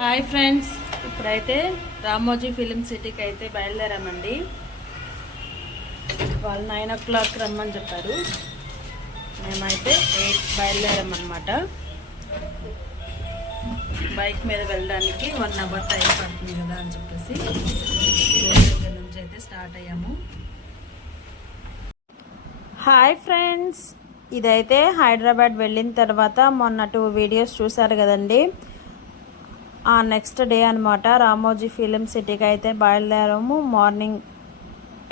Hi friends, ఇప్పుడైతే Ramoji film సిటీకి అయితే బయలుదేరామండి. వాళ్ళు 9 o'clock రమ్మని చెప్పారు. మేమైతే 8 బయలుదేరామన్నమాట. బైక్ మీద వెళ్ళడానికి 1 hour టైం పడుతుంది కదా అని చెప్పేసి దగ్గర నుంచి అయితే స్టార్ట్ అయ్యాము. హాయ్ ఫ్రెండ్స్, ఇదైతే హైదరాబాద్ వెళ్ళిన తర్వాత మొన్న 2 వీడియోస్ చూసారు కదండి. ఆ నెక్స్ట్ డే అనమాట రామోజీ ఫిలిం సిటీకి అయితే బయలుదేరాము. మార్నింగ్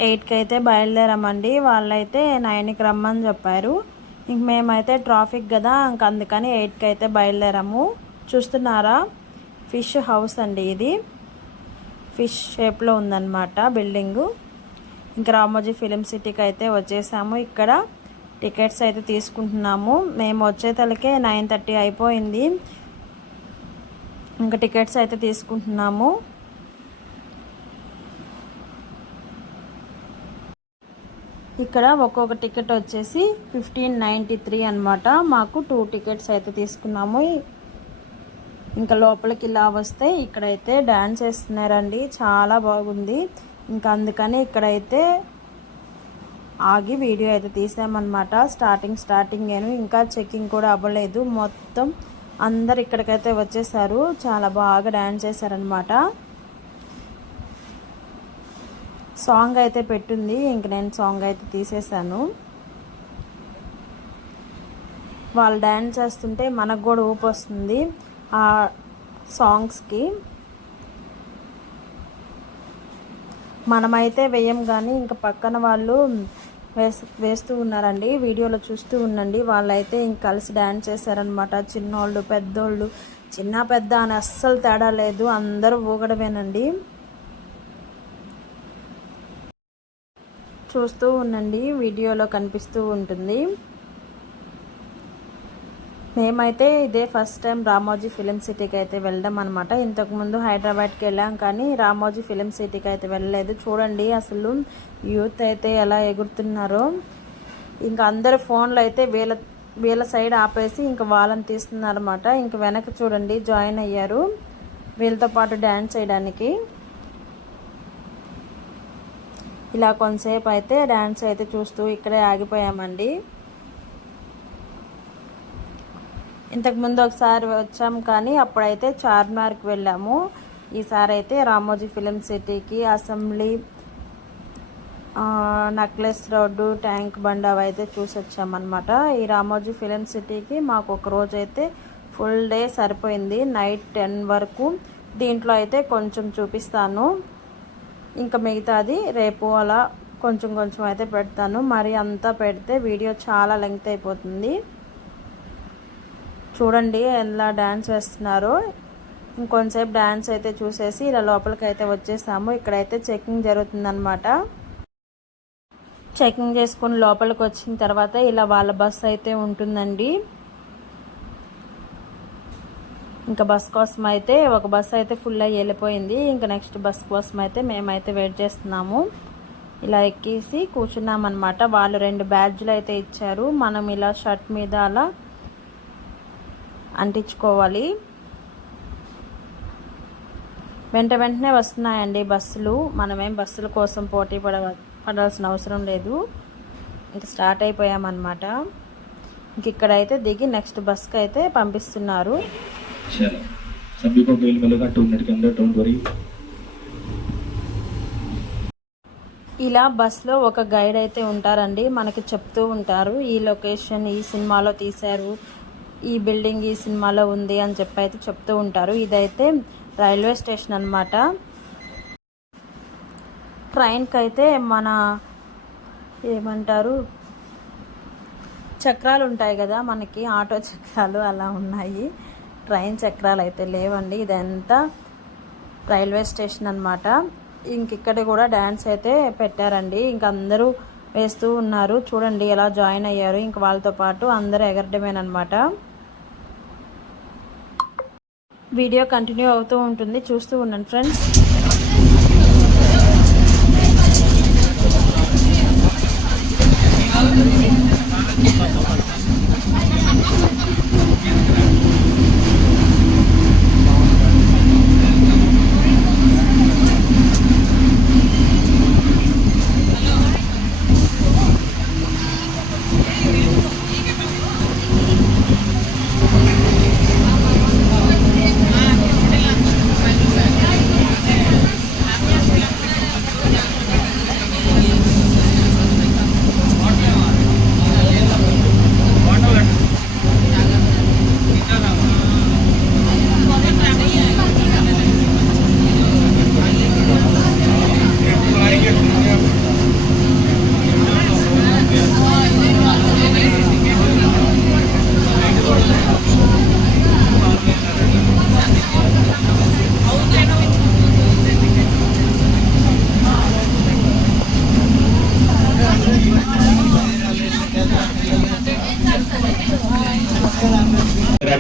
8కి అయితే బయలుదేరామండి. వాళ్ళైతే 9కి రమ్మని చెప్పారు. ఇంక మేమైతే ట్రాఫిక్ కదా, ఇంక అందుకని 8కి అయితే బయలుదేరాము. చూస్తున్నారా, ఫిష్ హౌస్ అండి, ఇది ఫిష్ షేప్లో ఉందన్నమాట బిల్డింగు. ఇంకా రామోజీ ఫిలిం సిటీకి అయితే వచ్చేసాము. ఇక్కడ టికెట్స్ అయితే తీసుకుంటున్నాము. మేము వచ్చేతలకే 9:30 అయిపోయింది. ఇంకా టికెట్స్ అయితే తీసుకుంటున్నాము. ఇక్కడ ఒక్కొక్క టికెట్ వచ్చేసి 1593 అనమాట. మాకు 2 టికెట్స్ అయితే తీసుకున్నాము. ఇంకా లోపలికి ఇలా వస్తే ఇక్కడైతే డ్యాన్స్ వేస్తున్నారండి, చాలా బాగుంది. ఇంకా అందుకని ఇక్కడైతే ఆగి వీడియో అయితే తీసామన్నమాట. స్టార్టింగ్ నేను ఇంకా చెకింగ్ కూడా అవ్వలేదు. మొత్తం అందరు ఇక్కడికైతే వచ్చేసారు. చాలా బాగా డ్యాన్స్ చేశారనమాట. సాంగ్ అయితే పెట్టింది, ఇంక నేను సాంగ్ అయితే తీసేసాను. వాళ్ళు డ్యాన్స్ చేస్తుంటే మనకు కూడా ఊపు వస్తుంది ఆ సాంగ్స్కి. మనమైతే వేయం కానీ ఇంకా పక్కన వాళ్ళు వేస్తూ ఉన్నారండి. వీడియోలో చూస్తూ ఉండండి. వాళ్ళైతే ఇంక కలిసి డ్యాన్స్ చేశారనమాట. చిన్నోళ్ళు పెద్దోళ్ళు, చిన్న పెద్ద అని అస్సలు తేడా లేదు, అందరూ ఊగడమేనండి. చూస్తూ ఉండండి, వీడియోలో కనిపిస్తూ ఉంటుంది. మేమైతే ఇదే ఫస్ట్ టైం రామోజీ ఫిలిం సిటీకి అయితే వెళ్ళడం అనమాట. ఇంతకుముందు హైదరాబాద్కి వెళ్ళాం కానీ రామోజీ ఫిలిం సిటీకి అయితే వెళ్ళలేదు. చూడండి అసలు యూత్ అయితే ఎలా ఎగురుతున్నారో. ఇంకా అందరు ఫోన్లు అయితే వీళ్ళ సైడ్ ఆపేసి ఇంకా వాళ్ళని తీస్తున్నారన్నమాట. ఇంక వెనక చూడండి జాయిన్ అయ్యారు వీళ్ళతో పాటు డ్యాన్స్ చేయడానికి. ఇలా కొంతసేపు అయితే డ్యాన్స్ అయితే చూస్తూ ఇక్కడే ఆగిపోయామండి. ఇంతకుముందు ఒకసారి వచ్చాము కానీ అప్పుడైతే చార్మినార్కి వెళ్ళాము. ఈసారి అయితే రామోజీ ఫిలిం సిటీకి, assembly, necklace road, tank bund అవి అయితే చూసి వచ్చామన్నమాట. ఈ రామోజీ ఫిలిం సిటీకి మాకు ఒక రోజు అయితే ఫుల్ డే సరిపోయింది, నైట్ 10 వరకు. దీంట్లో అయితే కొంచెం చూపిస్తాను, ఇంకా మిగతాది రేపు అలా కొంచెం అయితే పెడతాను. మరి అంతా పెడితే వీడియో చాలా లెంగ్త్ అయిపోతుంది. చూడండి ఎలా డ్యాన్స్ వేస్తున్నారో. ఇంకొంతసేపు డ్యాన్స్ అయితే చూసేసి ఇలా లోపలికి అయితే వచ్చేసాము. ఇక్కడైతే చెకింగ్ జరుగుతుందన్నమాట. చెకింగ్ చేసుకుని లోపలికి వచ్చిన తర్వాత ఇలా వాళ్ళ బస్ అయితే ఉంటుందండి. ఇంకా బస్ కోసం అయితే ఒక బస్ అయితే ఫుల్ అయ్యి వెళ్ళిపోయింది. ఇంకా నెక్స్ట్ బస్ కోసం అయితే మేమైతే వెయిట్ చేస్తున్నాము. ఇలా ఎక్కేసి కూర్చున్నామన్నమాట. వాళ్ళు 2 బ్యాడ్జ్లు అయితే ఇచ్చారు. మనం ఇలా షర్ట్ మీద అలా అంటించుకోవాలి. వెంటనే వస్తున్నాయండి బస్సులు. మనమేం బస్సుల కోసం పోటీ పడాల్సిన అవసరం లేదు. ఇంక స్టార్ట్ అయిపోయామన్నమాట. ఇంక ఇక్కడైతే దిగి నెక్స్ట్ బస్కి అయితే పంపిస్తున్నారు. ఇలా బస్లో ఒక గైడ్ అయితే ఉంటారండి, మనకి చెప్తూ ఉంటారు ఈ లొకేషన్ ఈ సినిమాలో తీశారు, ఈ బిల్డింగ్ ఈ సినిమాలో ఉంది అని చెప్పి అయితే చెప్తూ ఉంటారు. ఇదైతే రైల్వే స్టేషన్ అనమాట. ట్రైన్కి అయితే మన ఏమంటారు చక్రాలు ఉంటాయి కదా మనకి, ఆటో చక్రాలు అలా ఉన్నాయి. ట్రైన్ చక్రాలు అయితే లేవండి. ఇదంతా రైల్వే స్టేషన్ అనమాట. ఇంక ఇక్కడ కూడా డ్యాన్స్ అయితే పెట్టారండి. ఇంక అందరూ వేస్తూ ఉన్నారు. చూడండి ఎలా జాయిన్ అయ్యారు. ఇంక వాళ్ళతో పాటు అందరూ ఎగరడమేనమాట. వీడియో కంటిన్యూ అవుతూ ఉంటుంది, చూస్తూ ఉండండి friends.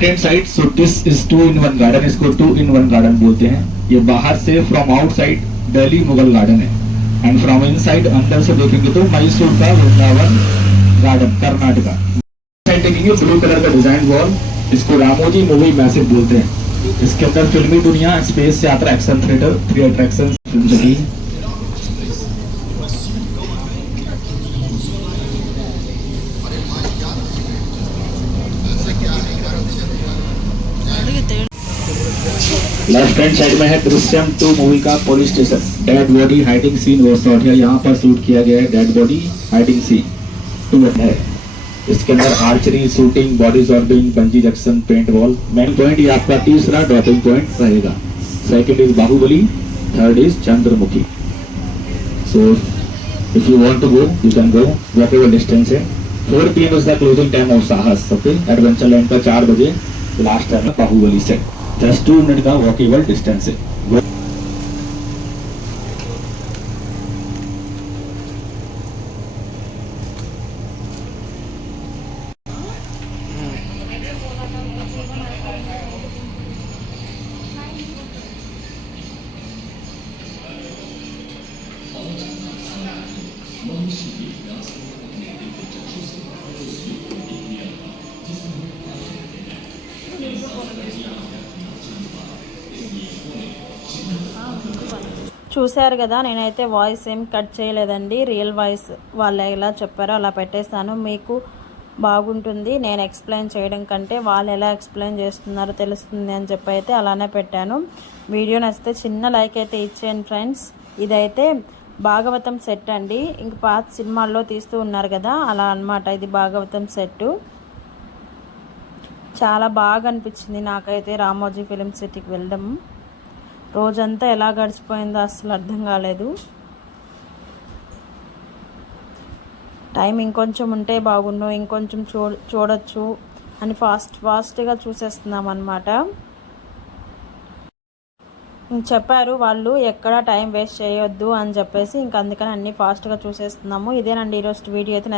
Right hand side, so this is 2-in-1 garden, इसको 2-in-1 गार्डन बोलते हैं। ये बाहर से from outside Delhi Mughal garden है, एंड फ्रॉम इनसाइड अंदर से देखेंगे तो मैसूर का वृंदावन गार्डन, कर्नाटका। साइड देखेंगे ब्लू कलर का डिजाइन वॉल, इसको रामोजी मूवी मैसिव बोलते हैं। इसके अंदर फिल्मी दुनिया, स्पेस यात्रा, action theatre, 3 attraction, film city. Left hand side में है दृश्यम 2 मूवी का police station. Dead body hiding scene वो शॉट है, यहाँ पर शूट किया गया है। डेड बॉडी हाइडिंग सीन 2 है। इसके अंदर archery, shooting, body zorbing, bungee junction, paint ball. Main point ये आपका तीसरा ड्रॉपिंग पॉइंट रहेगा। Second is Baahubali, third is Chandramukhi. So if you want to go you can go, walkable distance है। 4 PM is the closing time of Saahas. Okay, adventure land का 4 बजे last time है बाहुबली से। Just 2 minute का वॉकेबल डिस्टेंस है। చూశారు కదా, నేనైతే వాయిస్ ఏం కట్ చేయలేదండి. రియల్ వాయిస్ వాళ్ళు ఎలా చెప్పారో అలా పెట్టేస్తాను. మీకు బాగుంటుంది నేను ఎక్స్ప్లెయిన్ చేయడం కంటే, వాళ్ళు ఎలా ఎక్స్ప్లెయిన్ చేస్తున్నారో తెలుస్తుంది అని చెప్పి అయితే అలానే పెట్టాను. వీడియో నచ్చితే చిన్న లైక్ అయితే ఇచ్చేయండి ఫ్రెండ్స్. ఇదైతే భాగవతం సెట్ అండి. ఇంక పాత సినిమాల్లో తీస్తూ ఉన్నారు కదా, అలా అన్నమాట. ఇది భాగవతం సెట్టు. చాలా బాగా అనిపించింది నాకైతే రామోజీ ఫిలిం సిటీకి వెళ్ళడం. రోజంతా ఎలా గడిచిపోయిందో అసలు అర్థం కాలేదు. టైం ఇంకొంచెం ఉంటే బాగుండు, ఇంకొంచెం చూడొచ్చు అని ఫాస్ట్గా చూసేస్తున్నాం అన్నమాట. చెప్పారు వాళ్ళు ఎక్కడ టైం వేస్ట్ చేయొద్దు అని చెప్పేసి, ఇంక అందుకని అన్నీ ఫాస్ట్గా చూసేస్తున్నాము. ఇదేనండి ఈరోజు వీడియో అయితే.